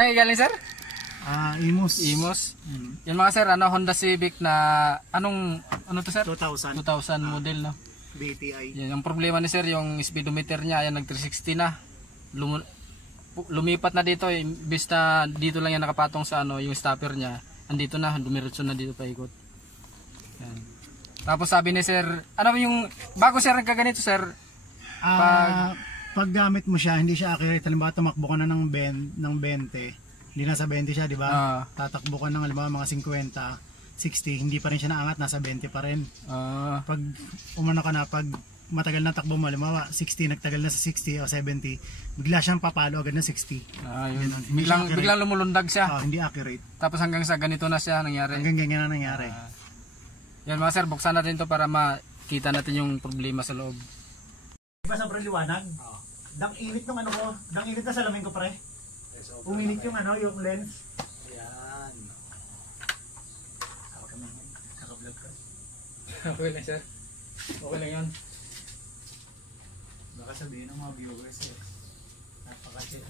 Saan galing sir? Imus. Imus. Yan mga sir, Honda Civic na ano to sir? 2000. 2000 model no. BTI. Yan, ang problema ni sir, yung speedometer niya, ayan nag 360 na. Lumipat na dito, imbis na dito lang yan nakapatong sa yung stopper niya. Andito na, dumiretso na dito paikot. Yan. Tapos sabi ni sir, yung bago sir nagkaganito sir? Pag gamit mo siya, hindi siya accurate. Halimbawa, tumakbo ka na ng 20, hindi nasa 20 siya, di ba? Tatakbo ka ng halimbawa mga 50, 60, hindi pa rin siya naangat, nasa 20 pa rin. Pag umano ka na, pag matagal na takbo mo, halimbawa 60, nagtagal na sa 60 o 70, bigla siyang papalo agad na 60. Biglang lumulundag siya. Hindi accurate. Tapos hanggang sa ganito na siya nangyari. Hanggang ganyan na nangyari. Yan mga sir, buksan natin to para makita natin yung problema sa loob. Diba sobrang liwanag? Dang init ng ko, dang init na salamin ko pre. Uminit yung yung lens. Ayan. Naka-vlog ka. Okay lang sir. Okay lang yun. Baka sabihin ng mga viewers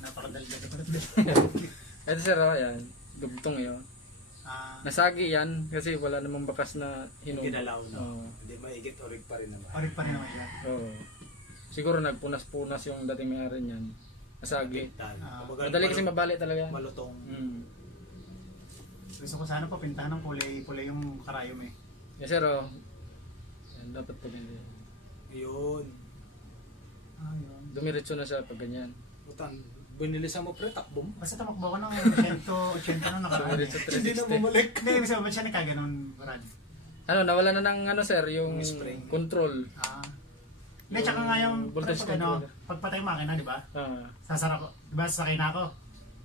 napakadalgado pa rin. Ito sir, yan. Dugtong yun. Nasagi yan kasi wala namang bakas na Ginalaw no. Hindi maigit, orig pa rin naman. Orig pa rin naman siya. Siguro nagpunas-punas yung dating may-ari niyan. Nasagi. Madali kasi mabali talaga. Malutong. Gusto ko sana papintahan ng kulay yung karayom eh. Yes sir, yan, dapat po din. Yun. Yun. Dumiretso na siya pag ganyan. Butan, binilisan mo pre, takbo mo. Basta tumakbo ko ng 180 na nakaraan. Dumiretso Hindi na 360. bumalik. Hindi, ibig sabihin siya nagkaganon, Brad. Nawala na ng sir, yung spring. control. Hindi, tsaka nga yung voltage pag, control. pagpatay yung makina, di ba? Sasara ko, di ba sasakay na ako?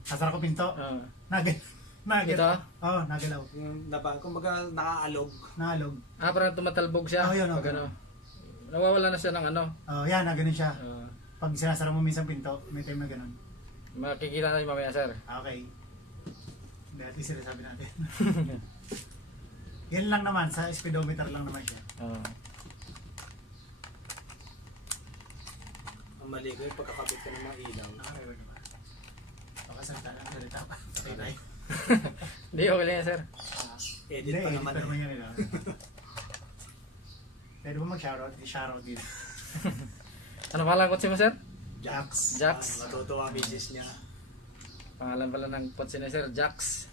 Sasara ko pinto. Ito? Oo, nagalaw. Yung kumbaga nakaalog. Naalog. Parang tumatalbog siya. Yun, pag nawawala na siya ng yan, naganon siya. Pag sinasara mo minsan pinto, may time na ganon. Makikita natin mamaya sir. Okay. Hindi, at least sinasabi natin. Yan lang naman, sa speedometer lang naman siya. Ang mali ko yung pagkakabit ka ng mga ilaw. Nakarewer na ba? Baka salita lang salita pa. Patay tayo. Hindi, okay lang yan sir. Edit pa naman. Edit pa naman yan nila. Pwede ba mag-shoutout? I-shoutout din. Ano pangalan kotse mo sir? Jax. Jax. Matutuwa ang business niya. Pangalan pala ng kotse na sir, Jax.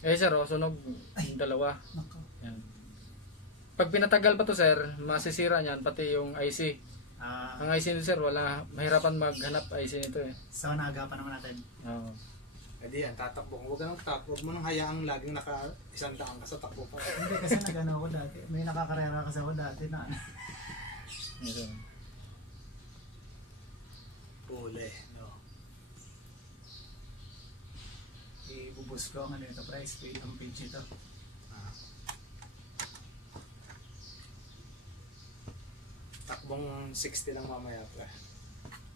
Sir, sunog yung dalawa. Yan. Pag pinatagal pa to sir, masisira niyan pati yung IC. Ang IC nito sir, mahirapan maghanap IC nito eh. So naagapan naman natin. Hindi yan, tatakbo. Huwag ka nang takbo. Huwag mo nang hayaang laging naka-100 ka sa takbo pa. Hindi kasi nag-ano ako dati. May nakakarera kasi ako dati na Uli, no. Ibubus ko ang ito price pay ang page ito. Takbong 60 lang mamaya pa.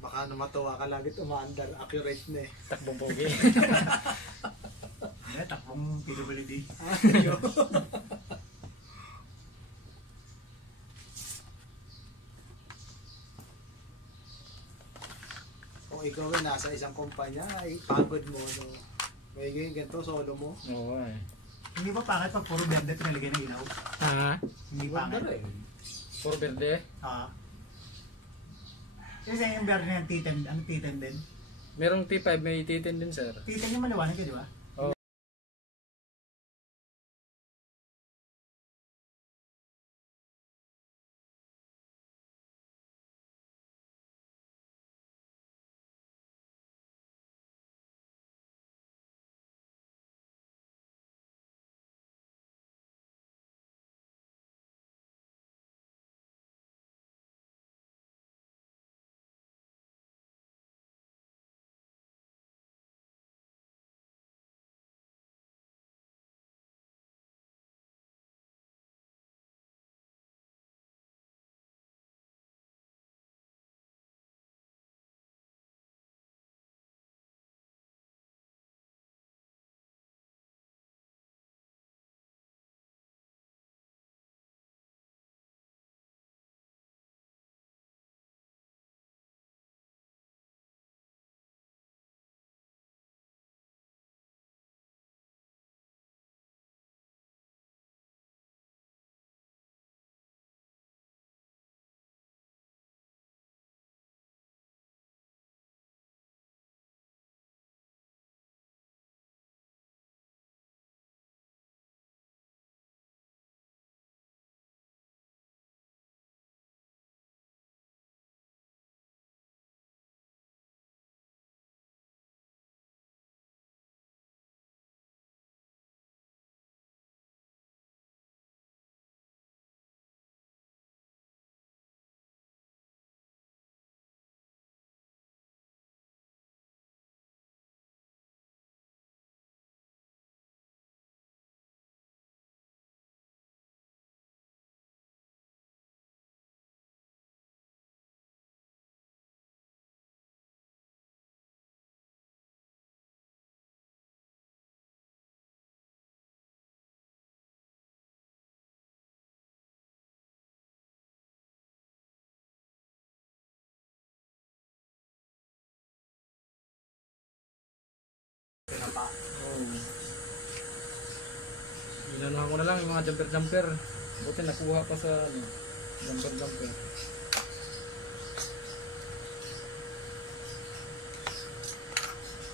Baka matuwa ka lagi umaandar, accurate na eh. Takbong pogi. Takbong PWD. Kung ikaw ay nasa isang kumpanya, ay pagod mo. No? May ganito, solo mo. Oo eh. Hindi ba pangit pag puro verde pinalagay ng ilaw? Hindi pangit. Puro verde? Kasi yung verde na yung T10, ano T10 din? Merong T5, may T10 din sir. T10 yung maliwanag yun, di ba? pa. Oo. Inanuhan ko na lang yung mga jumper. Buti nakuha pa sa ano, jumper.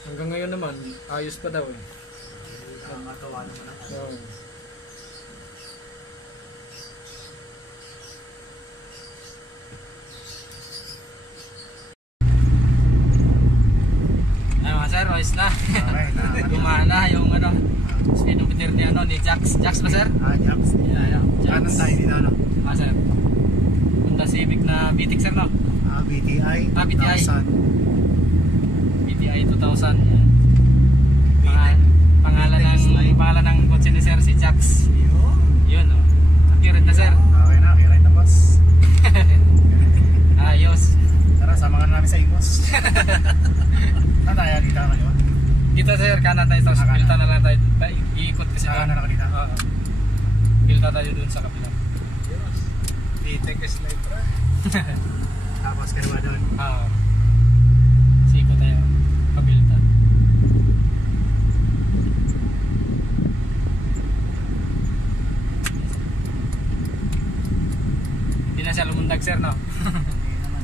Hanggang ngayon naman, ayos pa daw eh. Matawa naman ang Oo. Ay mga sir, ayos na. Okay, Gumana yung ano, speedometer ni ano, ni Jax. Jax ba sir? Jax. Yeah. Anong tayo dito, ano? Sir. Honda Civic na BTEC sir, no? BTI. BTI. 2000. BTI 2000. Yan. Pangalan ng kotse ni sir, si Jax. Yun, oh. Accurate na sir. Okay na, boss. Ayos. Tara, sama ka na namin sa Ingos. Saan tayo? Dito ka kaliwa? Dito sir, kanan tayo. Tapos pilta na lang tayo. Iikot kasi. Kanan ako dito? Oo. Pilta tayo doon sa kapila. BTEC sniper. Tapos kaliwa doon. Oo. Sikot tayo. Kapilta. Hindi na siya lumundag sir, no? Hindi naman.